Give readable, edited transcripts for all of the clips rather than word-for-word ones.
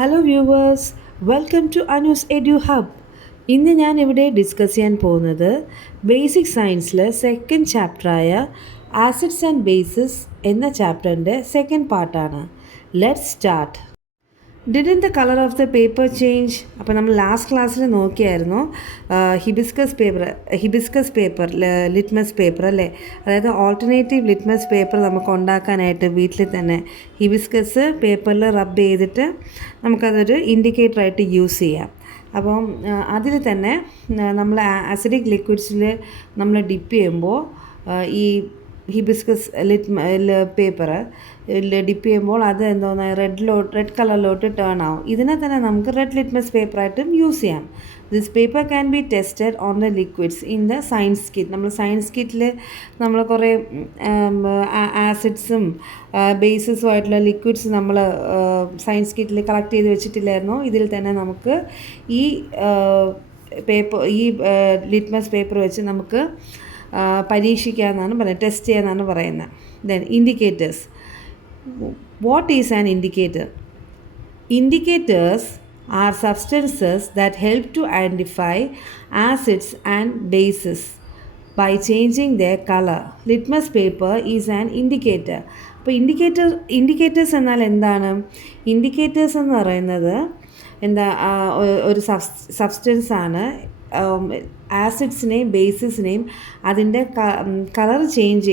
Hello viewers, welcome to Anu's edu hub. ഇന്ന് ഞാൻ ഇവിടെ ഡിസ്കസ് ചെയ്യാൻ പോകുന്നത് ബേസിക് സയൻസിലെ സെക്കൻഡ് ചാപ്റ്ററായ ആസിഡ്സ് ആൻഡ് ബേസസ് എന്ന ചാപ്റ്ററിൻ്റെ സെക്കൻഡ് പാർട്ടാണ്. Let's start. Didn't the colour of the paper change? അപ്പോൾ നമ്മൾ ലാസ്റ്റ് ക്ലാസ്സിൽ നോക്കിയായിരുന്നു ഹിബിസ്കസ് പേപ്പർ ലിറ്റ്മസ് പേപ്പർ അല്ലേ, അതായത് ഓൾട്ടർനേറ്റീവ് ലിറ്റ്മസ് പേപ്പർ നമുക്ക് ഉണ്ടാക്കാനായിട്ട് വീട്ടിൽ തന്നെ ഹിബിസ്കസ് പേപ്പറിൽ റബ്ബ് ചെയ്തിട്ട് നമുക്കതൊരു ഇൻഡിക്കേറ്ററായിട്ട് യൂസ് ചെയ്യാം. അപ്പം അതിൽ തന്നെ നമ്മൾ ആസിഡിക് ലിക്വിഡ്സിൽ നമ്മൾ ഡിപ്പ് ചെയ്യുമ്പോൾ ഈ ഹിബിസ്കസ് പേപ്പർ ഡിപ്പ് ചെയ്യുമ്പോൾ അത് എന്തോന്ന് റെഡ് കളറിലോട്ട് ടേൺ ആവും. ഇതിനെ തന്നെ നമുക്ക് റെഡ് ലിറ്റ്മസ് പേപ്പറായിട്ടും യൂസ് ചെയ്യാം. This paper can be tested on the liquids in the science kit. നമ്മൾ സയൻസ് കിറ്റിൽ നമ്മൾ കുറേ ആസിഡ്സും ബേസസും ആയിട്ടുള്ള ലിക്വിഡ്സ് നമ്മൾ സയൻസ് കിറ്റിൽ കളക്ട് ചെയ്ത് വെച്ചിട്ടില്ലായിരുന്നു. ഇതിൽ തന്നെ നമുക്ക് ഈ ലിറ്റ്മസ് പേപ്പർ വെച്ച് നമുക്ക് പരീക്ഷിക്കാമെന്നാണ് പറയുന്നത്, ടെസ്റ്റ് ചെയ്യാമെന്നാണ് പറയുന്നത്. Then indicators. What is an indicator? Indicators are substances that help to identify acids and bases by changing their color. Litmus paper is an indicator. അപ്പോൾ ഇൻഡിക്കേറ്റേഴ്സ് എന്നാൽ എന്താണ്? ഇൻഡിക്കേറ്റേഴ്സ് എന്ന് പറയുന്നത് ഒരു സബ്സ്റ്റൻസ് ആണ്. ആസിഡ്സിനെയും ബേസിസിനെയും അതിൻ്റെ കളർ ചേഞ്ച്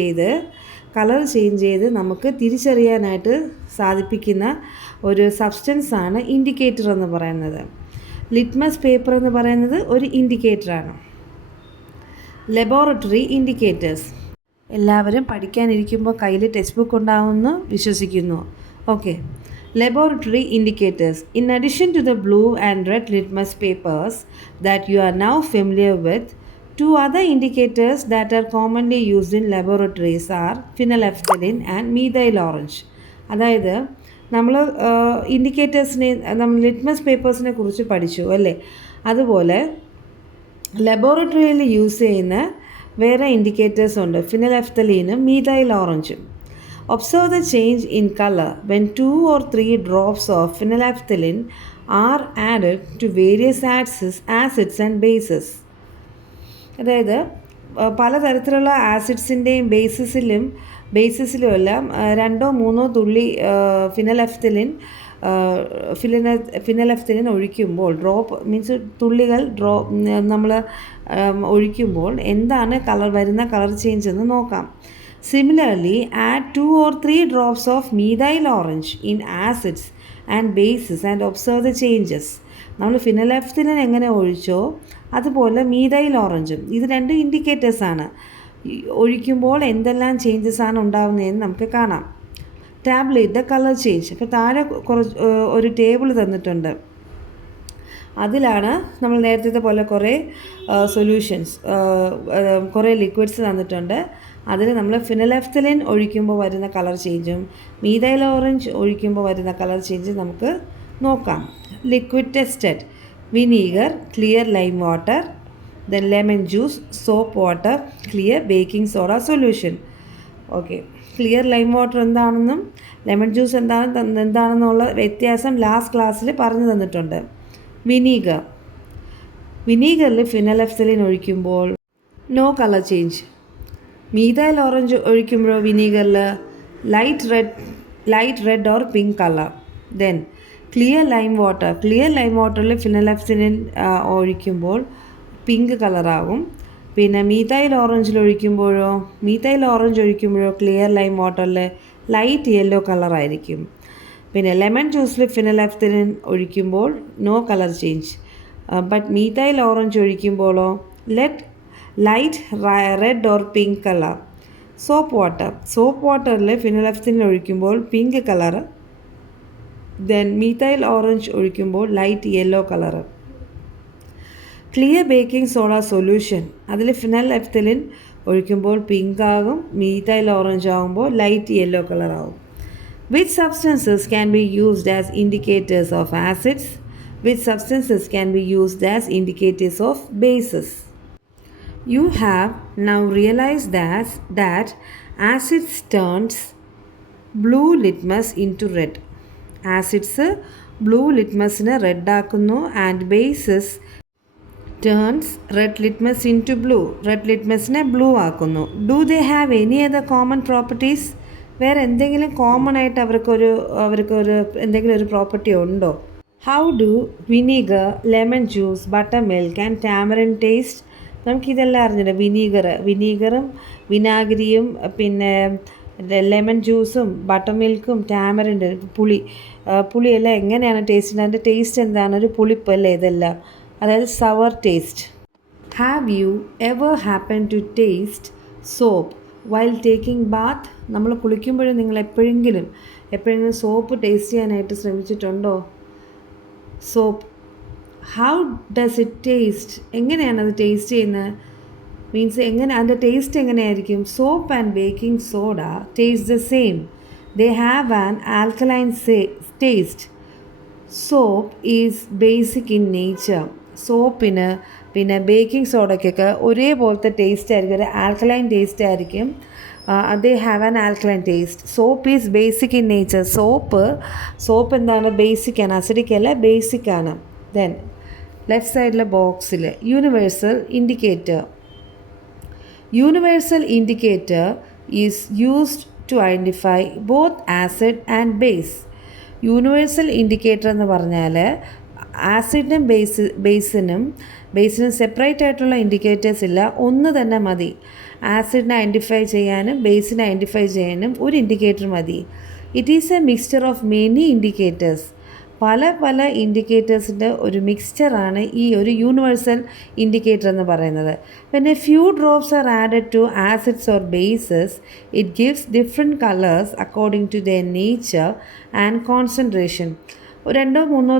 ചെയ്ത് നമുക്ക് തിരിച്ചറിയാനായിട്ട് സാധിപ്പിക്കുന്ന ഒരു സബ്സ്റ്റൻസാണ് ഇൻഡിക്കേറ്റർ എന്ന് പറയുന്നത്. ലിറ്റ്മസ് പേപ്പർ എന്ന് പറയുന്നത് ഒരു ഇൻഡിക്കേറ്ററാണ്. Laboratory indicators. എല്ലാവരും പഠിക്കാനിരിക്കുമ്പോൾ കയ്യിൽ ടെക്സ്റ്റ് ബുക്ക് ഉണ്ടാവുമെന്ന് വിശ്വസിക്കുന്നു. Okay. Laboratory indicators. In addition to the blue and red litmus papers that you are now familiar with, two other indicators that are commonly used in laboratories are phenylephthaline and methyl orange. അതായത് നമ്മൾ ഇൻഡിക്കേറ്റേഴ്സിനെ നമ്മൾ litmus പേപ്പേഴ്സിനെ കുറിച്ച് പഠിച്ചു അല്ലേ, അതുപോലെ ലബോറട്ടറിയിൽ use ചെയ്യുന്ന വേറെ ഇൻഡിക്കേറ്റേഴ്സ് ഉണ്ട്, ഫിനലെഫ്തലീനും മീഥൈൽ ഓറഞ്ചും. Observe the change in color when 2 or 3 drops of phenylephthaline are added to various acids and bases. അതായത് പലതരത്തിലുള്ള ആസിഡ്സിൻ്റെയും ബേസിസിലുമെല്ലാം 2-3 തുള്ളി ഫിനലെഫ്തലിൻ ഒഴിക്കുമ്പോൾ തുള്ളികൾ നമ്മൾ ഒഴിക്കുമ്പോൾ എന്താണ് വരുന്ന കളർ ചേഞ്ച് എന്ന് നോക്കാം. Similarly, add 2 or 3 drops of methyl orange in acids and bases and observe the changes. നമ്മൾ ഫിനലെഫ്തലിൻ എങ്ങനെ ഒഴിച്ചോ അതുപോലെ മീഥൈൽ ഓറഞ്ചും, ഇത് രണ്ട് ഇൻഡിക്കേറ്റേഴ്സാണ്. ഒഴിക്കുമ്പോൾ എന്തെല്ലാം ചേഞ്ചസ് ആണ് ഉണ്ടാകുന്നതെന്ന് നമുക്ക് കാണാം. Tablet the colour change. അപ്പോൾ താഴെ ഒരു ടേബിൾ തന്നിട്ടുണ്ട്. അതിലാണ് നമ്മൾ നേരത്തെ പോലെ കുറേ സൊല്യൂഷൻസ്, കുറേ ലിക്വിഡ്സ് തന്നിട്ടുണ്ട്. അതിൽ നമ്മൾ ഫിനലെഫ്തലിൻ ഒഴിക്കുമ്പോൾ വരുന്ന കളർ ചേഞ്ചും മീഥൈൽ ഓറഞ്ച് ഒഴിക്കുമ്പോൾ വരുന്ന കളർ ചേഞ്ചും നമുക്ക് നോക്കാം. Liquid tested. Vinegar, clear lime water, then lemon juice, soap water, clear baking soda solution. Okay. Clear lime water എന്താണെന്നും ലെമൺ ജ്യൂസ് എന്താണെന്നുള്ള വ്യത്യാസം ലാസ്റ്റ് ക്ലാസ്സിൽ പറഞ്ഞു തന്നിട്ടുണ്ട്. വിനീഗറിൽ ഫിനലെഫ്തലിൻ ഒഴിക്കുമ്പോൾ no colour change. Methyl orange ഒഴിക്കുമ്പോഴോ വിനീഗറിൽ light red or pink colour. Then clear lime വാട്ടറിൽ ഫിനലെഫ്തലിൻ ഒഴിക്കുമ്പോൾ പിങ്ക് കളറാകും. പിന്നെ മീഥൈൽ ഓറഞ്ച് ഒഴിക്കുമ്പോഴോ ക്ലിയർ ലൈം വാട്ടറിൽ ലൈറ്റ് യെല്ലോ കളറായിരിക്കും. പിന്നെ ലെമൺ ജ്യൂസിൽ ഫിനലെഫ്തലിൻ ഒഴിക്കുമ്പോൾ no colour change. But methyl orange ഒഴിക്കുമ്പോഴോ light red or pink colour. Soap വാട്ടറിൽ ഫിനലെഫ്തലിൻ ഒഴിക്കുമ്പോൾ pink colour. Then methyl orange ഒഴിക്കുമ്പോൾ light yellow colour. Clear baking soda solution. അതിൽ ഫിനലെഫ്തലിൻ ഒഴിക്കുമ്പോൾ പിങ്ക് ആകും, മീഥൈൽ ഓറഞ്ച് ആകുമ്പോൾ ലൈറ്റ് യെല്ലോ കളർ ആകും. Which substances can be used as indicators of acids? Which substances can be used as indicators of bases? You have now realized that acids turns blue litmus into red. Acids blue ലിറ്റ്മസിനെ red ആക്കുന്നു and bases turns red litmus into blue. Red ലിറ്റ്മസിനെ blue ആക്കുന്നു. Do they have any other common properties? വേറെ എന്തെങ്കിലും common ആയിട്ട് അവർക്കൊരു എന്തെങ്കിലും ഒരു പ്രോപ്പർട്ടി ഉണ്ടോ? How do vinegar, lemon juice, buttermilk and tamarind taste? നമുക്കിതെല്ലാം അറിഞ്ഞില്ല. വിനീഗറും വിനാഗിരിയും പിന്നെ ലെമൺ ജ്യൂസും ബട്ടർ മിൽക്കും ടാമറിൻ്റെ പുളിയെല്ലാം എങ്ങനെയാണ് ടേസ്റ്റ്? അതിൻ്റെ ടേസ്റ്റ് എന്താണ്? ഒരു പുളിപ്പല്ലേ ഇതെല്ലാം, അതായത് sour taste. Have you ever happen to taste soap while taking bath? നമ്മൾ കുളിക്കുമ്പോഴും നിങ്ങൾ എപ്പോഴെങ്കിലും സോപ്പ് ടേസ്റ്റ് ചെയ്യാനായിട്ട് ശ്രമിച്ചിട്ടുണ്ടോ? Soap. How does it taste? എങ്ങനെയാണത് ടേസ്റ്റ് ചെയ്യുന്നത്? മീൻസ് അതിൻ്റെ ടേസ്റ്റ് എങ്ങനെയായിരിക്കും? Soap and baking soda taste the same. They have an alkaline taste. Soap is basic in nature. സോപ്പിന് പിന്നെ ബേക്കിംഗ് സോഡയ്ക്കൊക്കെ ഒരേപോലത്തെ ടേസ്റ്റ് ആയിരിക്കും, ഒരു ആൽക്കലൈൻ ടേസ്റ്റ് ആയിരിക്കും. ദേ have an alkaline taste. Soap is basic in nature. Soap എന്താണ്? Basic ആണ്, acidic അല്ല, basic ആണ്. ദെൻ ലെഫ്റ്റ് സൈഡിലെ ബോക്സിൽ universal indicator. Universal indicator is used to identify both acid and base. Universal indicator എന്ന് പറഞ്ഞാൽ ആസിഡിനും ബേസിനും separate ആയിട്ടുള്ള ഇൻഡിക്കേറ്റേഴ്സ് ഇല്ല, ഒന്ന് തന്നെ മതി. ആസിഡിനെ ഐഡൻറ്റിഫൈ ചെയ്യാനും ബേസിനെ ഐഡൻറ്റിഫൈ ചെയ്യാനും ഒരു ഇൻഡിക്കേറ്റർ മതി. It is A mixture of many indicators. പല ഇൻഡിക്കേറ്റേഴ്സിൻ്റെ ഒരു മിക്സ്ചറാണ് ഈ ഒരു യൂണിവേഴ്സൽ ഇൻഡിക്കേറ്റർ എന്ന് പറയുന്നത്. പിന്നെ few drops are added to acids or bases. It gives different colours according to their nature and concentration. രണ്ടോ മൂന്നോ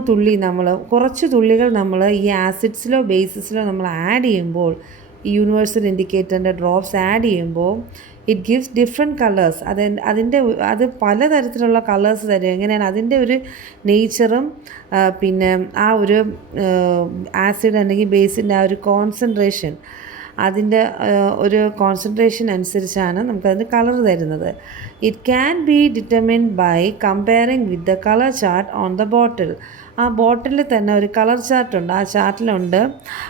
കുറച്ച് തുള്ളികൾ നമ്മൾ ഈ ആസിഡ്സിലോ ബേസിസിലോ നമ്മൾ ആഡ് ചെയ്യുമ്പോൾ, ഈ യൂണിവേഴ്സൽ ഇൻഡിക്കേറ്ററിൻ്റെ ഡ്രോപ്സ് ആഡ് ചെയ്യുമ്പോൾ ഇറ്റ് ഗിവ്സ് ഡിഫറെൻറ്റ് കളേഴ്സ്. അത് പലതരത്തിലുള്ള കളേഴ്സ് തരും. എങ്ങനെയാണ് അതിൻ്റെ ഒരു നേച്ചറും പിന്നെ ആ ഒരു ആസിഡ് അല്ലെങ്കിൽ ബേസിൻ്റെ ആ ഒരു കോൺസെൻട്രേഷൻ, അതിൻ്റെ ഒരു കോൺസെൻട്രേഷൻ അനുസരിച്ചാണ് നമുക്കതിന് കളർ തരുന്നത്. It can be determined by comparing with the colour chart on the bottle. ആ ബോട്ടിലിൽ തന്നെ ഒരു കളർ ചാർട്ടുണ്ട്, ആ ചാർട്ടിലുണ്ട്.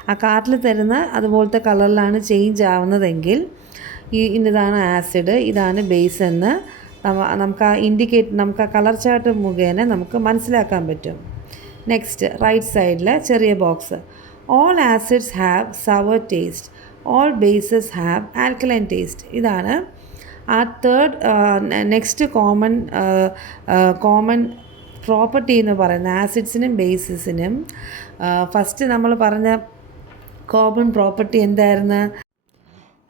ആ കാർട്ടിൽ തരുന്ന അതുപോലത്തെ കളറിലാണ് ചേഞ്ച് ആവുന്നതെങ്കിൽ ഇതാണ് ആസിഡ്, ഇതാണ് ബേസ് എന്ന് നമുക്ക് ആ കളർ ചാർട്ട് മുഖേന നമുക്ക് മനസ്സിലാക്കാൻ പറ്റും. നെക്സ്റ്റ് റൈറ്റ് സൈഡിൽ ചെറിയ box. All acids have sour taste, all bases have alkaline taste. ഇതാണ് ആ നെക്സ്റ്റ് കോമൺ പ്രോപ്പർട്ടി എന്ന് പറയുന്നത്. ആസിഡ്സിനും ബേസിസിനും ഫസ്റ്റ് നമ്മൾ പറഞ്ഞ കോമൺ പ്രോപ്പർട്ടി എന്തായിരുന്നു?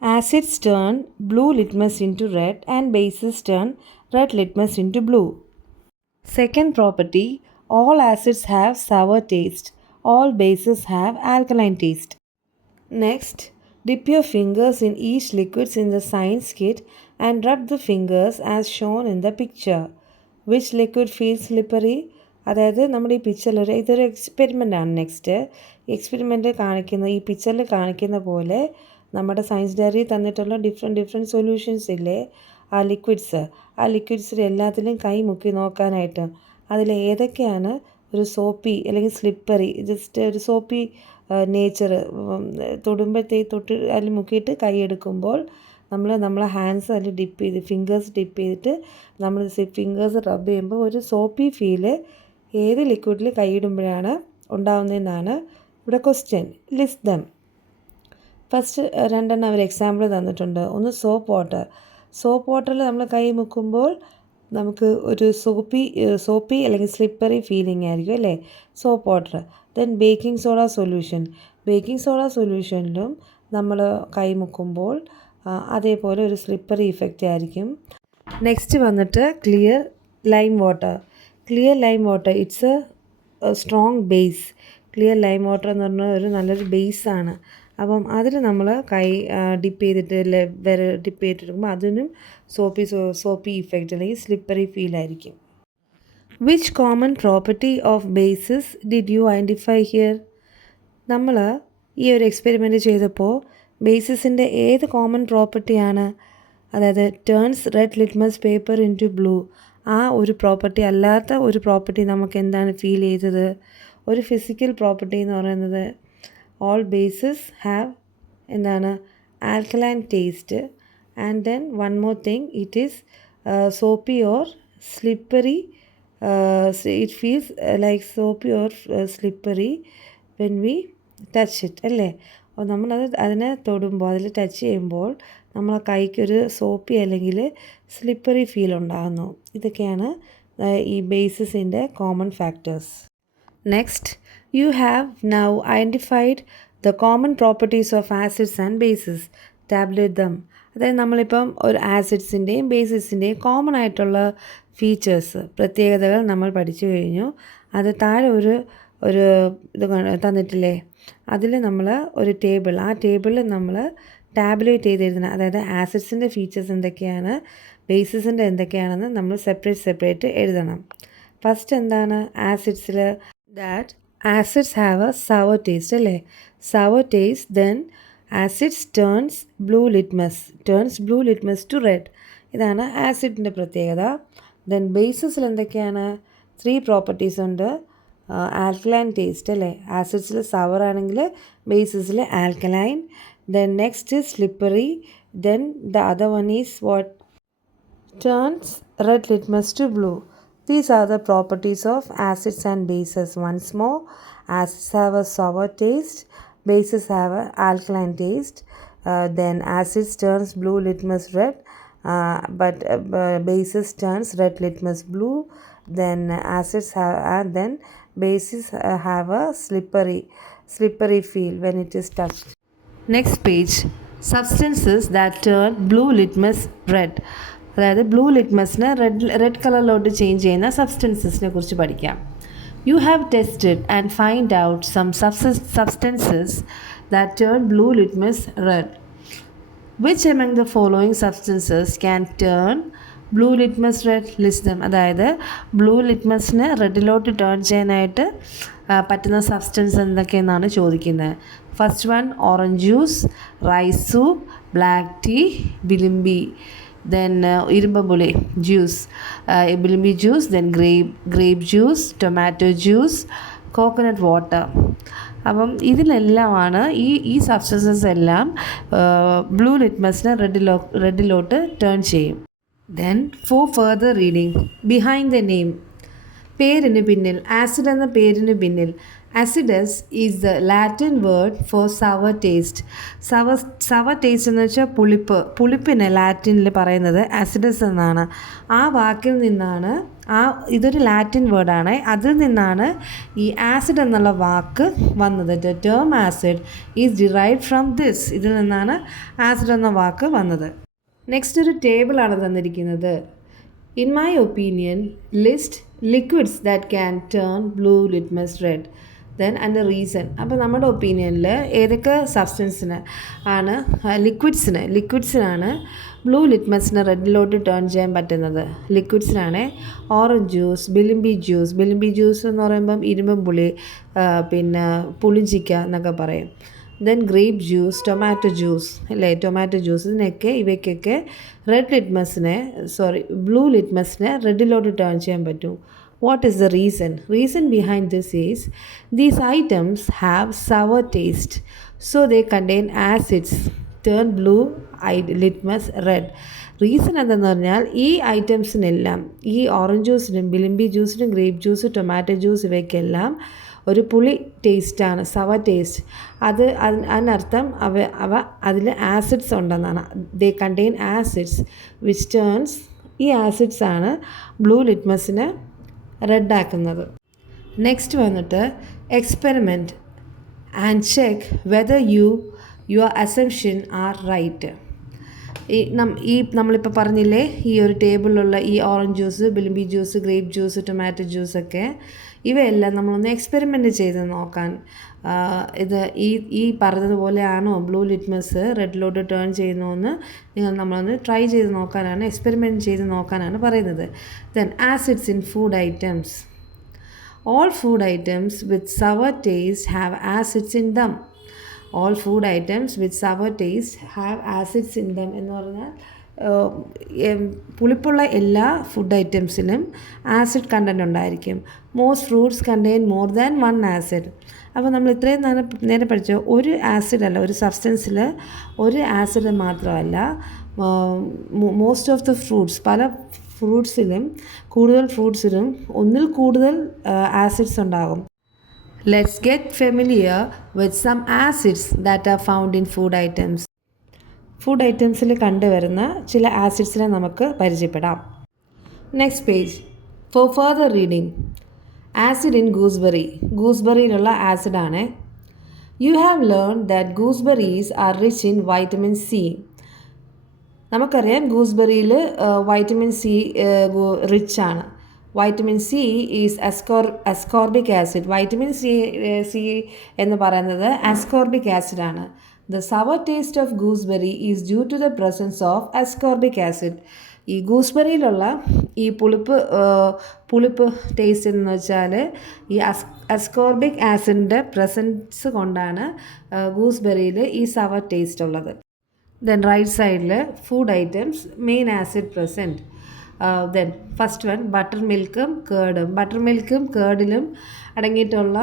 Acids turn blue litmus into red and bases turn red litmus into blue. Second property, all acids have sour taste, all bases have alkaline taste. Next, dip your fingers in each liquids in the science kit and rub the fingers as shown in the picture. Which liquid feels slippery? അതായത് നമ്മുടെ ഈ പിക്ചറിൽ ഇതൊരു experiment ആണ്. Next experiment ഈ പിക്ചറിൽ കാണിക്കുന്ന പോലെ നമ്മുടെ സയൻസ് ഡയറി തന്നിട്ടുള്ള ഡിഫറെൻറ്റ് സൊല്യൂഷൻസ് ഇല്ലേ, ആ ലിക്വിഡ്സിൽ എല്ലാത്തിലും കൈ മുക്കി നോക്കാനായിട്ട് അതിൽ ഏതൊക്കെയാണ് ഒരു സോപ്പി അല്ലെങ്കിൽ സ്ലിപ്പറി, ജസ്റ്റ് ഒരു സോപ്പി നേച്ചർ തൊട്ട് അതിൽ മുക്കിയിട്ട് കൈ എടുക്കുമ്പോൾ നമ്മളെ ഹാൻഡ്സ് അതിൽ ഫിംഗേഴ്സ് ഡിപ്പ് ചെയ്തിട്ട് നമ്മൾ ഫിംഗേഴ്സ് റബ്ബ് ചെയ്യുമ്പോൾ ഒരു സോപ്പി ഫീല് ഏത് ലിക്വിഡിൽ കൈയിടുമ്പോഴാണ് ഉണ്ടാവുന്നതെന്നാണ് ഇവിടെ ക്വസ്റ്റ്യൻ. ലിസ്റ്റ് ദം. ഫസ്റ്റ് രണ്ടെണ്ണം അവർ എക്സാമ്പിൾ തന്നിട്ടുണ്ട്. ഒന്ന് സോപ്പ് വാട്ടറിൽ നമ്മൾ കൈ മുക്കുമ്പോൾ നമുക്ക് ഒരു സോപ്പി അല്ലെങ്കിൽ സ്ലിപ്പറി ഫീലിംഗ് ആയിരിക്കും അല്ലേ, soap water. Then baking soda സൊല്യൂഷനിലും നമ്മൾ കൈ മുക്കുമ്പോൾ അതേപോലെ ഒരു സ്ലിപ്പറി ഇഫക്റ്റ് ആയിരിക്കും. നെക്സ്റ്റ് വന്നിട്ട് clear lime water. It's a strong base. Clear lime water എന്ന് പറഞ്ഞാൽ ഒരു നല്ലൊരു ബേസാണ്. അപ്പം അതിൽ നമ്മൾ കൈ ഡിപ്പ് ചെയ്തിട്ടെടുക്കുമ്പോൾ അതിനും സോപ്പി ഇഫക്റ്റ് അല്ലെങ്കിൽ സ്ലിപ്പറി ഫീൽ ആയിരിക്കും. Which common property of bases did you identify here? നമ്മൾ ഈ ഒരു എക്സ്പെരിമെൻറ്റ് ചെയ്തപ്പോൾ ബേസിസിൻ്റെ ഏത് കോമൺ പ്രോപ്പർട്ടിയാണ്? അതായത് turns red litmus paper into blue. ആ ഒരു പ്രോപ്പർട്ടി അല്ലാത്ത ഒരു പ്രോപ്പർട്ടി നമുക്ക് എന്താണ് ഫീൽ ചെയ്തത്? ഒരു ഫിസിക്കൽ പ്രോപ്പർട്ടി എന്ന് പറയുന്നത് ഓൾ ബേസസ് ഹാവ് എന്താണ് alkaline taste and then one more thing it is soapy or slippery it feels like soapy or slippery when we touch it അല്ലേ. അപ്പോൾ നമ്മളത് അതിനെ തൊടുമ്പോൾ അതിൽ ടച്ച് ചെയ്യുമ്പോൾ നമ്മളെ കൈക്കൊരു സോപ്പി അല്ലെങ്കിൽ സ്ലിപ്പറി ഫീൽ ഉണ്ടാകുന്നു. ഇതൊക്കെയാണ് ഈ ബേസിസിൻ്റെ common factors. Next, you have now identified the common properties of acids and bases. Tabulate them. അതായത് നമ്മളിപ്പം ഒരു ആസിഡ്സിൻ്റെയും ബേസിസിൻ്റെയും കോമൺ ആയിട്ടുള്ള ഫീച്ചേഴ്സ്, പ്രത്യേകതകൾ നമ്മൾ പഠിച്ചു കഴിഞ്ഞു. അത് താഴെ ഒരു ഇത് തന്നിട്ടില്ലേ, അതിൽ നമ്മൾ ഒരു ടേബിൾ, ആ ടേബിളിൽ നമ്മൾ ടാബുലേറ്റ് ചെയ്ത് എഴുതണം. അതായത് ആസിഡ്സിൻ്റെ ഫീച്ചേഴ്സ് എന്തൊക്കെയാണ്, ബേസിസിൻ്റെ എന്തൊക്കെയാണെന്ന് നമ്മൾ സെപ്പറേറ്റ് എഴുതണം. ഫസ്റ്റ് എന്താണ് ആസിഡ്സിൽ, that acids have a sour taste അല്ലേ. Sour taste, then acids turns blue litmus to red. ഇതാണ് ആസിഡിൻ്റെ പ്രത്യേകത. ദെൻ ബേസിസിൽ എന്തൊക്കെയാണ്, 3 പ്രോപ്പർട്ടീസ് ഉണ്ട്. ആൽക്കലൈൻ ടേസ്റ്റ് അല്ലേ, ആസിഡ്സിൽ സവർ ആണെങ്കിൽ ബേസിസിൽ alkaline. Then next slippery. Then the other one is what, turns red litmus to blue. These are the properties of acids and bases. Once more, acids have a sour taste, bases have an alkaline taste. Then acids turns blue litmus red, but bases turns red litmus blue. Then acids have and then bases have a slippery feel when it is touched. Next page, substances that turn blue litmus red. അതായത് blue ലിറ്റ്മസിനെ red കളറിലോട്ട് change ചെയ്യുന്ന സബ്സ്റ്റൻസസിനെ കുറിച്ച് പഠിക്കാം. You have tested and find out some substances that turn blue litmus red. Which among the following substances can turn blue litmus red? List them. അതായത് blue ലിറ്റ്മസിനെ റെഡിലോട്ട് ടേൺ ചെയ്യാനായിട്ട് പറ്റുന്ന സബ്സ്റ്റൻസ് എന്തൊക്കെയെന്നാണ് ചോദിക്കുന്നത്. First one, orange juice, rice soup, black tea, bilimbi. Then ഇരുമ്പുളി juice, bilimbi juice. Then grape juice, tomato juice, coconut water. അപ്പം ഇതിലെല്ലാമാണ് ഈ സബ്സ്റ്റൻസസ് എല്ലാം ബ്ലൂ ലിറ്റ്മസിനെ റെഡിലോട്ട് ടേൺ ചെയ്യും. Then for further reading, behind the name, പേരിന് പിന്നിൽ, ആസിഡ് എന്ന പേരിന് പിന്നിൽ. Acidus is the Latin word for sour taste. Sour taste എന്ന് വെച്ചാൽ പുളിപ്പിന് ലാറ്റിനിൽ പറയുന്നത് ആസിഡസ് എന്നാണ്. ആ വാക്കിൽ നിന്നാണ്, ഇതൊരു ലാറ്റിൻ വേർഡാണ്, അതിൽ നിന്നാണ് ഈ ആസിഡ് എന്നുള്ള വാക്ക് വന്നത്. The term acid is derived from this. ഇതിൽ നിന്നാണ് ആസിഡ് എന്ന വാക്ക് വന്നത്. നെക്സ്റ്റ് ഒരു ടേബിളാണ് തന്നിരിക്കുന്നത്. In my opinion list liquids that can turn blue litmus red. Then അതിൻ്റെ റീസൺ. അപ്പോൾ നമ്മുടെ ഒപ്പീനിയനിൽ ഏതൊക്കെ സബ്സ്റ്റൻസിന് ആണ്, ലിക്വിഡ്സിനാണ് ബ്ലൂ ലിറ്റ്മസിനെ റെഡിലോട്ട് ടേൺ ചെയ്യാൻ പറ്റുന്നത്. ലിക്വിഡ്സിനാണ് ഓറഞ്ച് ജ്യൂസ്, ബിലിംബി ജ്യൂസ് എന്ന് പറയുമ്പം ഇരുമ്പും പുളി, പിന്നെ പുളിഞ്ചിക്ക എന്നൊക്കെ പറയും. Then grape juice, tomato juice, ഇവയ്ക്കൊക്കെ ബ്ലൂ ലിറ്റ്മസിനെ റെഡിലോട്ട് ടേൺ ചെയ്യാൻ പറ്റും. What is the reason? Reason behind this is these items have sour taste, so they contain acids turn blue litmus red. Reason എന്തെന്ന് പറഞ്ഞാൽ ഈ ഐറ്റംസിനെല്ലാം, ഈ ഓറഞ്ച് ജ്യൂസിനും ബിലിംബി ജ്യൂസിനും ഗ്രേപ്പ് ജ്യൂസ്, ടൊമാറ്റോ ജ്യൂസ് ഇവയ്ക്കെല്ലാം ഒരു പുളി ടേസ്റ്റാണ്, സവർ ടേസ്റ്റ്. അതിനർത്ഥം അവ അതിൽ ആസിഡ്സ് ഉണ്ടെന്നാണ്. They contain acids which turns, ഈ ആസിഡ്സാണ് ബ്ലൂ ലിറ്റ്മസിനെ റെഡാക്കുന്നത്. നെക്സ്റ്റ് വന്നിട്ട് experiment and check whether your assumption are right. നമ്മളിപ്പോൾ പറഞ്ഞില്ലേ, ഈ ഒരു ടേബിളിലുള്ള ഈ orange juice, bilimbi juice, grape juice, tomato ജ്യൂസൊക്കെ, ഇവയെല്ലാം നമ്മളൊന്ന് എക്സ്പെരിമെൻറ്റ് ചെയ്ത് നോക്കാൻ, ഇത് ഈ പറഞ്ഞതുപോലെയാണോ ബ്ലൂ ലിറ്റ്മസ് റെഡിലോട്ട് ടേൺ ചെയ്യുന്നതെന്ന് നമ്മളൊന്ന് ട്രൈ ചെയ്ത് നോക്കാനാണ്, എക്സ്പെരിമെൻറ്റ് ചെയ്ത് നോക്കാനാണ് പറയുന്നത്. Then acids in food items. All food items with sour taste have acids in them. എന്ന് പറഞ്ഞാൽ പുളിപ്പുള്ള എല്ലാ ഫുഡ് ഐറ്റംസിനും ആസിഡ് കണ്ടൻറ് ഉണ്ടായിരിക്കും. Most fruits contain more than one acid. അപ്പോൾ നമ്മൾ ഇത്രയും നേരെ പഠിച്ച ഒരു ആസിഡല്ല, ഒരു സബ്സ്റ്റൻസിൽ ഒരു ആസിഡ് മാത്രമല്ല, മോസ്റ്റ് ഓഫ് ദ ഫ്രൂട്ട്സ്, പല ഫ്രൂട്ട്സിലും ഒന്നിൽ കൂടുതൽ ആസിഡ്സ് ഉണ്ടാകും. Let's get familiar with some acids that are found in food items. Food ഐറ്റംസിൽ കണ്ടുവരുന്ന ചില ആസിഡ്സിനെ നമുക്ക് പരിചയപ്പെടാം. Next page for further reading. Acid in gooseberry. ഗൂസ്ബെറിയിലുള്ള ആസിഡാണ്. You have learn that gooseberries are rich in vitamin C. നമുക്കറിയാം ഗൂസ്ബെറിയിൽ വൈറ്റമിൻ സി റിച്ച് ആണ്. Vitamin C is ascorbic acid. Vitamin C എന്ന് പറയുന്നത് അസ്കോർബിക് ആസിഡാണ്. The sour taste of gooseberry is due to the presence of ascorbic acid. ഈ ഗൂസ്ബെറിയിലുള്ള ഈ പുളിപ്പ് taste എന്ന് വെച്ചാൽ ഈ അസ്കോർബിക് ആസിഡിൻ്റെ പ്രസൻസ് കൊണ്ടാണ് ഗൂസ്ബെറിയിൽ ഈ സവർ ടേസ്റ്റ് ഉള്ളത്. ദെൻ റൈറ്റ് സൈഡിൽ food items main acid present. Then first one butter മിൽക്കും കേർഡും. ബട്ടർ മിൽക്കും കേർഡിലും അടങ്ങിയിട്ടുള്ള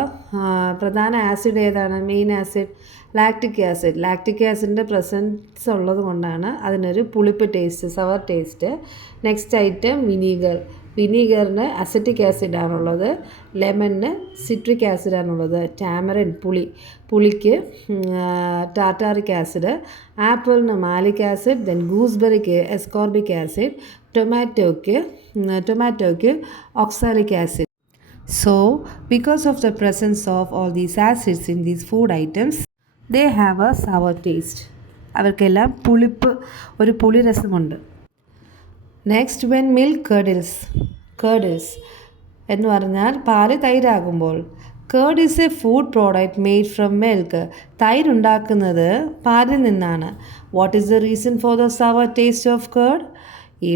പ്രധാന ആസിഡ് ഏതാണ്? Main acid lactic acid. Lactic ആസിഡിൻ്റെ പ്രസൻസ് ഉള്ളത് കൊണ്ടാണ് അതിനൊരു പുളിപ്പ് taste, sour taste. Next item vinegar. വിനീഗറിന് അസറ്റിക് ആസിഡാണുള്ളത്. ലെമണിന് സിട്രിക് ആസിഡാണുള്ളത്. ടാമറിൻ പുളിക്ക് ടാർട്ടാറിക് ആസിഡ്. ആപ്പിളിന് മാലിക് ആസിഡ്. ദെൻ ഗൂസ്ബെറിക്ക് എസ്കോർബിക് ആസിഡ്. ടൊമാറ്റോയ്ക്ക് oxalic acid. So, because of the presence of all these acids in these food items, they have a sour taste. അവർക്കെല്ലാം ഒരു പുളിരസമുണ്ട്. നെക്സ്റ്റ് വെൻ മിൽക്ക് കേർഡിൽസ് എന്ന് പറഞ്ഞാൽ പാല് തൈരാകുമ്പോൾ. Curd is a food product made from milk. തൈരുണ്ടാക്കുന്നത് പാലിൽ നിന്നാണ്. What is the reason for the sour taste of curd? ഈ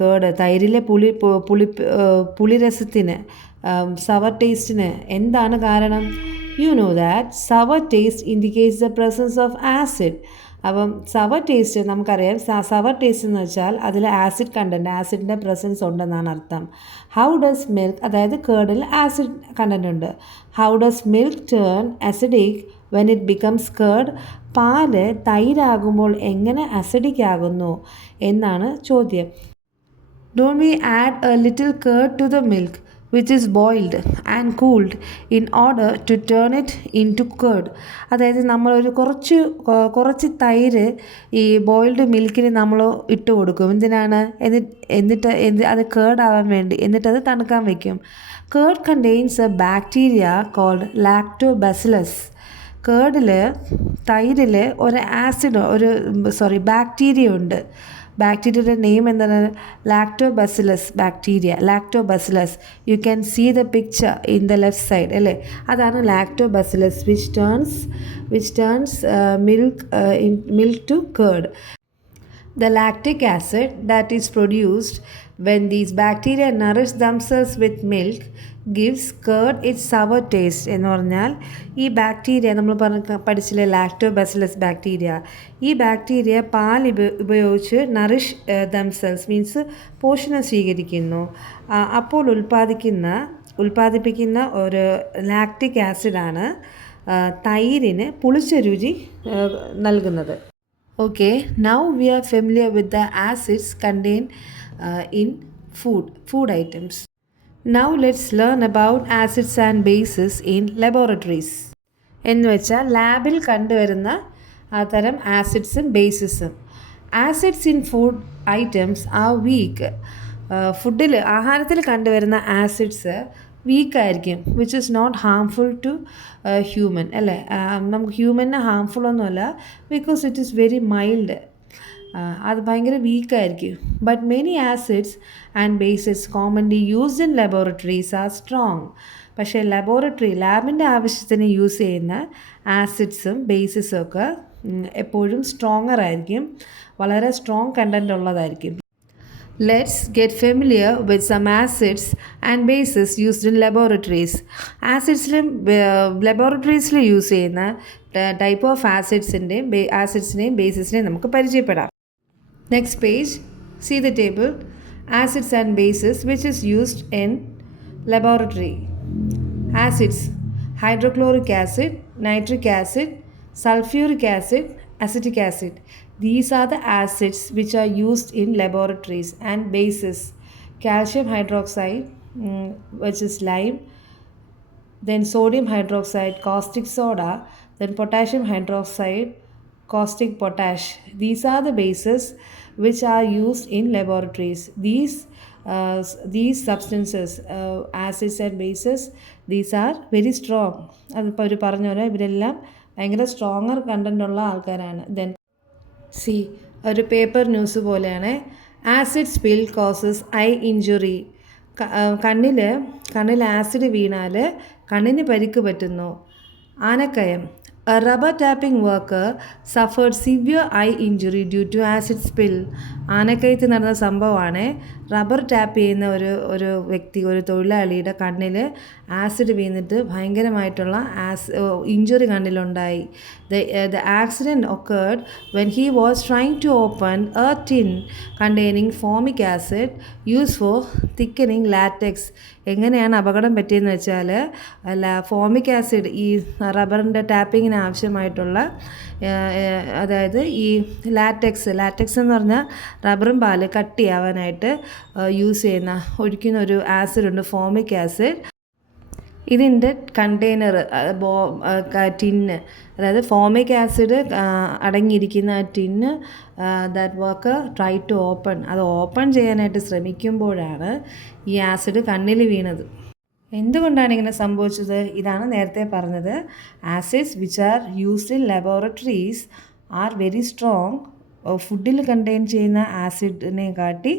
കേർഡ് തൈരിലെ പുളിരസത്തിന്, സവർ ടേസ്റ്റിന് എന്താണ് കാരണം? You know that sour taste indicates the presence of acid. അപ്പം സവർ ടേസ്റ്റ് നമുക്കറിയാം. സവർ ടേസ്റ്റ് എന്ന് വെച്ചാൽ അതിൽ ആസിഡ് കണ്ടൻറ്റ്, ആസിഡിൻ്റെ പ്രസൻസ് ഉണ്ടെന്നാണ് അർത്ഥം. ഹൗ ഡസ് മിൽക്ക്, അതായത് കേർഡിൽ ആസിഡ് കണ്ടൻറ്റ് ഉണ്ട്. How does milk turn acidic when it becomes curd? പാല് തൈരാകുമ്പോൾ എങ്ങനെ അസിഡിക് ആകുന്നു എന്നാണ് ചോദ്യം. Don't we add a little curd to the milk which is boiled and cooled in order to turn it into curd? അതായത് നമ്മളൊരു കുറച്ച് തൈര് ഈ ബോയിൽഡ് മിൽക്കിന് നമ്മൾ ഇട്ട് കൊടുക്കും. എന്തിനാണ്? എന്നിട്ട് അത് കേർഡാവാൻ വേണ്ടി. എന്നിട്ടത് തണുക്കാൻ വയ്ക്കും. Curd contains a bacteria called lactobacillus. തൈരിൽ ബാക്ടീരിയ ഉണ്ട്. ബാക്ടീരിയയുടെ നെയിം എന്താണ്? Lactobacillus bacteria. You can see the picture in the left side അല്ലേ? അതാണ് lactobacillus which turns milk to curd. The lactic acid that is produced when these bacteria nourish themselves with milk gives curd its sour taste. എന്ന് പറഞ്ഞാൽ ഈ bacteria നമ്മൾ പഠിച്ചില്ലേ, lactobacillus bacteria. ഈ bacteria പാൽ ഉപയോഗിച്ച് നറിഷ് ദംസെൽസ് മീൻസ് പോഷണം സ്വീകരിക്കുന്നു. അപ്പോൾ ഉൽപ്പാദിപ്പിക്കുന്ന ഒരു ലാക്റ്റിക് ആസിഡാണ് തൈരിന് പുളിച്ച രുചി നൽകുന്നത്. Okay, now we are familiar with the acids contained in food items. Now let's learn about acids and bases in laboratories. എന്ന് വെച്ചാൽ ലാബിൽ കണ്ടുവരുന്ന തരം ആസിഡ്സും ബേസിസും. Acids in food items are weak. ആഹാരത്തിൽ കണ്ടുവരുന്ന ആസിഡ്സ് വീക്കായിരിക്കും. Which is not harmful to human അല്ലേ? നമുക്ക് ഹ്യൂമന് ഹാംഫുൾ ഒന്നുമല്ല, because it is very mild. അത് ഭയങ്കര വീക്കായിരിക്കും. But many acids and bases commonly used in laboratories are strong. പക്ഷേ ലാബിൻ്റെ ആവശ്യത്തിന് യൂസ് ചെയ്യുന്ന ആസിഡ്സും ബേസിസും ഒക്കെ എപ്പോഴും സ്ട്രോങ്ങർ ആയിരിക്കും, വളരെ സ്ട്രോങ് കണ്ടൻറ് ഉള്ളതായിരിക്കും. Let's get familiar with some acids and bases used in laboratories. ലബോറട്ടറീസിൽ യൂസ് ചെയ്യുന്ന ടൈപ്പ് ഓഫ് ആസിഡ്സിനെയും ബേസിസിനെയും നമുക്ക് പരിചയപ്പെടാം. Next page, see the table, acids and bases which is used in laboratory. Acids, hydrochloric acid, nitric acid, sulfuric acid, acetic acid. These are the acids which are used in laboratories. And bases, calcium hydroxide, which is lime, then sodium hydroxide, caustic soda, then potassium hydroxide, caustic potash. These are the bases which are used in laboratories. These substances, acids and bases, these are very strong. അതിപ്പോൾ അവർ പറഞ്ഞ പോലെ ഇവരെല്ലാം ഭയങ്കര stronger content ഉള്ള ആൾക്കാരാണ്. Then see ഒരു paper news പോലെയാണ്. Acid spill causes eye injury. കണ്ണിൽ ആസിഡ് വീണാൽ കണ്ണിന് പരിക്ക് പറ്റുന്നു. Anakkayam, a rubber tapping worker suffered severe eye injury due to acid spill. ആനക്കയത്ത് നടന്ന സംഭവമാണ്. റബ്ബർ ടാപ്പ് ചെയ്യുന്ന ഒരു വ്യക്തി, ഒരു തൊഴിലാളിയുടെ കണ്ണിൽ ആസിഡ് വീണിട്ട് ഭയങ്കരമായിട്ടുള്ള injury കണ്ണിലുണ്ടായി. The accident occurred when he was trying to open a tin containing formic acid used for thickening latex. എങ്ങനെയാണ് അപകടം പറ്റിയെന്ന് വെച്ചാൽ ഫോമിക് ആസിഡ് ഈ റബ്ബറിൻ്റെ ടാപ്പിങ്ങിന് ആവശ്യമായിട്ടുള്ള അതായത് ഈ ലാറ്റക്സ് എന്ന് പറഞ്ഞാൽ റബ്ബറും പാല് കട്ടിയാവാനായിട്ട് യൂസ് ചെയ്യുന്ന ഒഴിക്കുന്ന ഒരു ആസിഡുണ്ട്, ഫോമിക് ആസിഡ്. ഇതിൻ്റെ കണ്ടെയ്നർ ടിന്ന്, അതായത് ഫോമിക് ആസിഡ് അടങ്ങിയിരിക്കുന്ന ആ tin that worker try to open, അത് ഓപ്പൺ ചെയ്യാനായിട്ട് ശ്രമിക്കുമ്പോഴാണ് ഈ ആസിഡ് കണ്ണിൽ വീണത്. എന്തുകൊണ്ടാണ് ഇങ്ങനെ സംഭവിച്ചത്? ഇതാണ് നേരത്തെ പറഞ്ഞത്. Acids which are used in laboratories are very strong. ഫുഡിൽ കണ്ടെയ്ൻ ചെയ്യുന്ന ആസിഡിനെ കാട്ടി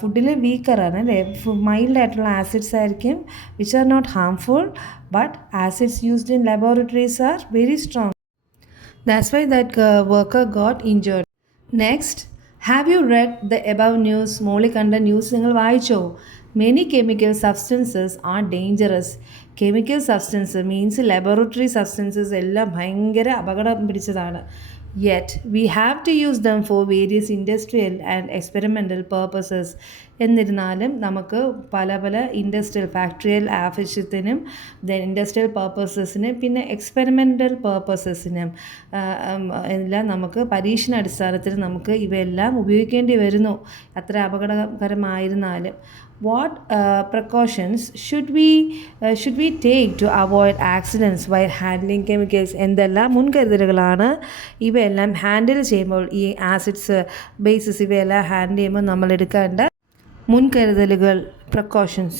ഫുഡിൽ വീക്കറാണ് അല്ലേ. മൈൽഡായിട്ടുള്ള ആസിഡ്സ് ആയിരിക്കും which are not harmful, but acids used in laboratories are very strong. That's why that worker got injured. Next, have you read the above news? മോളിൽ കണ്ട ന്യൂസ് നിങ്ങൾ വായിച്ചോ? Many chemical substances are dangerous. Chemical substances means laboratory substances എല്ലാം ഭയങ്കര അപകടം പിടിച്ചതാണ്. Yet we have to use them for various industrial and experimental purposes. എന്നിരുന്നാലും നമുക്ക് പല ഇൻഡസ്ട്രിയൽ ഫാക്ടറിയൽ ആവശ്യത്തിനും ദെൻ ഇൻഡസ്ട്രിയൽ പർപ്പസസിനും പിന്നെ എക്സ്പെരിമെൻ്റൽ പർപ്പസസിനും എല്ലാം നമുക്ക് പരീക്ഷണാടിസ്ഥാനത്തിൽ നമുക്ക് ഇവയെല്ലാം ഉപയോഗിക്കേണ്ടി വരുന്നു, അത്ര അപകടകരമായിരുന്നാലും. What precautions should we take to avoid accidents while handling chemicals? എന്തെല്ലാം മുൻകരുതലുകളാണ് ഇവയെല്ലാം ഹാൻഡിൽ ചെയ്യുമ്പോൾ, ഈ ആസിഡ്സ് ബേസസ് ഇവയെല്ലാം ഹാൻഡിൽ ചെയ്യുമ്പോൾ നമ്മൾ എടുക്കേണ്ട മുൻകരുതലുകൾ, പ്രിക്കോഷൻസ്.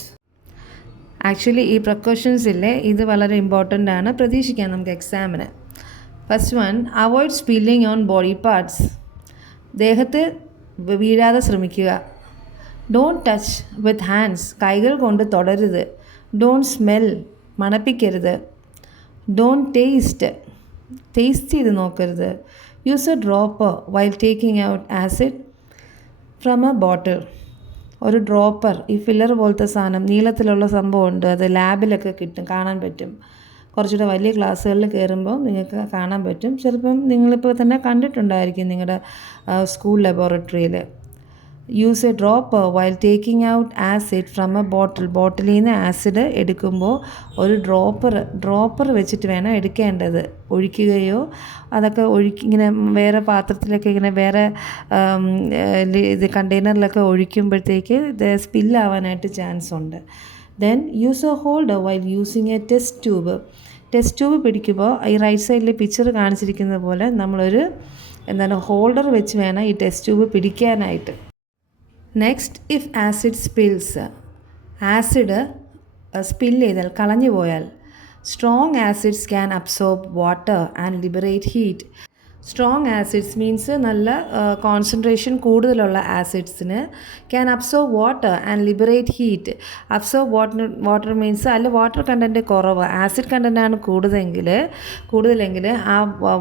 ആക്ച്വലി ഈ പ്രിക്കോഷൻസ് ഇല്ലേ, ഇത് വളരെ ഇമ്പോർട്ടൻ്റ് ആണ്, പ്രതീക്ഷിക്കാം നമുക്ക് എക്സാമിന്. First one, avoid spilling on body parts. ദേഹത്ത് വീഴാതെ ശ്രമിക്കുക. Don't touch with hands. കൈകൾ കൊണ്ട് തൊടരുത്. Don't smell. മണപ്പിക്കരുത്. ഡോണ്ട് ടേസ്റ്റ് ചെയ്ത് നോക്കരുത്. Use a dropper while taking out acid from a bottle. ഒരു ഡ്രോപ്പർ, ഈ ഫില്ലർ പോലത്തെ സാധനം നീളത്തിലുള്ള സംഭവമുണ്ട്, അത് ലാബിലൊക്കെ കിട്ടും, കാണാൻ പറ്റും. കുറച്ചുകൂടെ വലിയ ക്ലാസ്സുകളിൽ കയറുമ്പോൾ നിങ്ങൾക്ക് കാണാൻ പറ്റും. ചിലപ്പം നിങ്ങളിപ്പോൾ തന്നെ കണ്ടിട്ടുണ്ടായിരിക്കും നിങ്ങളുടെ സ്കൂൾ ലബോറട്ടറിയിൽ. Use a dropper while taking out acid from a bottle. ബോട്ടിലിൽ നിന്ന് ആസിഡ് എടുക്കുമ്പോൾ ഒരു ഡ്രോപ്പർ വെച്ചിട്ട് വേണം എടുക്കേണ്ടത്. ഒഴിക്കുകയോ അതൊക്കെ ഇങ്ങനെ വേറെ പാത്രത്തിലൊക്കെ ഇങ്ങനെ വേറെ ഇത് കണ്ടെയ്നറിലൊക്കെ ഒഴിക്കുമ്പോഴത്തേക്ക് ഇത് സ്പില്ലാവാനായിട്ട് ചാൻസ് ഉണ്ട്. Then use A holder while using A test tube പിടിക്കുമ്പോൾ ഈ റൈറ്റ് സൈഡിൽ പിക്ചർ കാണിച്ചിരിക്കുന്നത് പോലെ നമ്മളൊരു ഹോൾഡർ വെച്ച് വേണം ഈ ടെസ്റ്റ് ട്യൂബ് പിടിക്കാനായിട്ട്. Next, if acid spills. Acid spill ചെയ്താൽ, കളഞ്ഞു പോയാൽ, strong acids can absorb water and liberate heat. Strong acids means നല്ല കോൺസെൻട്രേഷൻ കൂടുതലുള്ള ആസിഡ്സിന് can absorb water and liberate heat. Absorb water means അതിൽ വാട്ടർ കണ്ടൻറ്റ് കുറവ്, acid കണ്ടൻറ്റാണ് കൂടുതലെങ്കിൽ ആ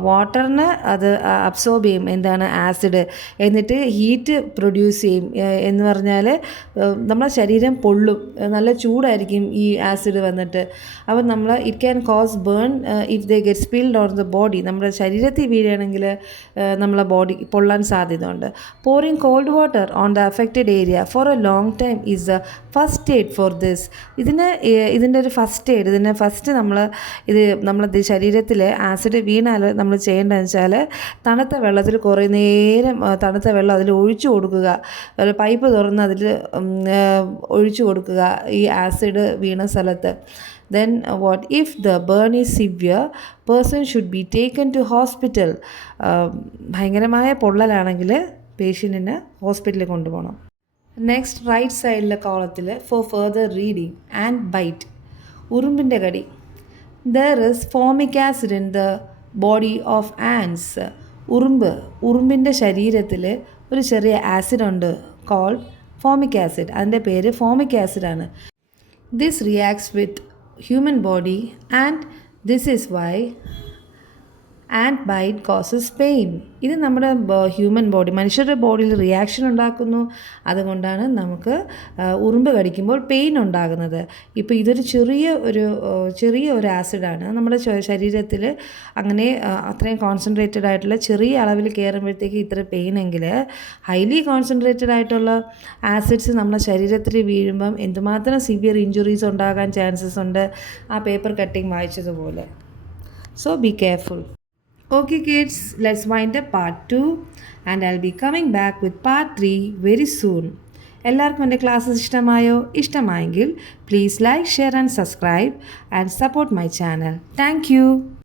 വാട്ടറിന് അത് അബ്സോർബ് ചെയ്യും, എന്താണ് ആസിഡ്, എന്നിട്ട് ഹീറ്റ് പ്രൊഡ്യൂസ് ചെയ്യും. എന്ന് പറഞ്ഞാൽ നമ്മളെ ശരീരം പൊള്ളും, നല്ല ചൂടായിരിക്കും ഈ ആസിഡ് വന്നിട്ട്. അപ്പോൾ it can cause burn if they get spilled on the body. നമ്മുടെ ശരീരത്തിൽ വീഴുകയാണെങ്കിൽ ആണെങ്കിൽ നമ്മളെ ബോഡി പൊള്ളാൻ സാധ്യതയുണ്ട്. Pouring cold water on the affected area for a long time is the first aid for this. ഇതിൻ്റെ ഒരു ഫസ്റ്റ് എയ്ഡ്, ഇതിനെ ഫസ്റ്റ് നമ്മളെ ശരീരത്തിൽ ആസിഡ് വീണാൽ നമ്മൾ ചെയ്യേണ്ടതെന്ന് വെച്ചാൽ തണുത്ത വെള്ളത്തിൽ കുറേ നേരം തണുത്ത വെള്ളം അതിൽ ഒഴിച്ചു കൊടുക്കുക. പൈപ്പ് തുറന്ന് അതിൽ ഒഴിച്ചു കൊടുക്കുക ഈ ആസിഡ് വീണ സ്ഥലത്ത്. Then what if the burn is severe, person should be taken to hospital. ഭയങ്കരമായ പൊള്ളലാണെങ്കിൽ പേഷ്യൻറ്റിനെ ഹോസ്പിറ്റലിൽ കൊണ്ടുപോകണം. നെക്സ്റ്റ് റൈറ്റ് സൈഡിലെ കോളത്തിൽ for further reading ant bite. ഉറുമ്പിൻ്റെ കടി. There is formic acid in the body of ants. ഉറുമ്പിൻ്റെ ശരീരത്തിൽ ഒരു ചെറിയ ആസിഡുണ്ട് കോൾഡ് ഫോമിക് ആസിഡ്. അതിൻ്റെ പേര് ഫോമിക് ആസിഡാണ്. This reacts with human body and this is why ant bite causes pain. ഇത് നമ്മുടെ ഹ്യൂമൻ ബോഡി, മനുഷ്യരുടെ ബോഡിയിൽ റിയാക്ഷൻ ഉണ്ടാക്കുന്നു. അതുകൊണ്ടാണ് നമുക്ക് ഉറുമ്പ് കടിക്കുമ്പോൾ പെയിൻ ഉണ്ടാകുന്നത്. ഇപ്പോൾ ഇതൊരു ചെറിയ ഒരു ആസിഡാണ് നമ്മുടെ ശരീരത്തിൽ. അങ്ങനെ അത്രയും കോൺസെൻട്രേറ്റഡ് ആയിട്ടുള്ള ചെറിയ അളവിൽ കയറുമ്പോഴത്തേക്ക് ഇത്ര പെയിനെങ്കിൽ ഹൈലി കോൺസെൻട്രേറ്റഡ് ആയിട്ടുള്ള ആസിഡ്സ് നമ്മുടെ ശരീരത്തിൽ വീഴുമ്പം എന്തുമാത്രം സിവിയർ ഇഞ്ചുറീസ് ഉണ്ടാകാൻ ചാൻസസ് ഉണ്ട്, ആ പേപ്പർ കട്ടിങ് വായിച്ചതുപോലെ. So be careful. Okay kids, let's wind up part 2 and I'll be coming back with part 3 very soon. എല്ലാവർക്കും എൻ്റെ ക്ലാസ്സസ് ഇഷ്ടമായെങ്കിൽ please like, share and subscribe and support my channel. Thank you.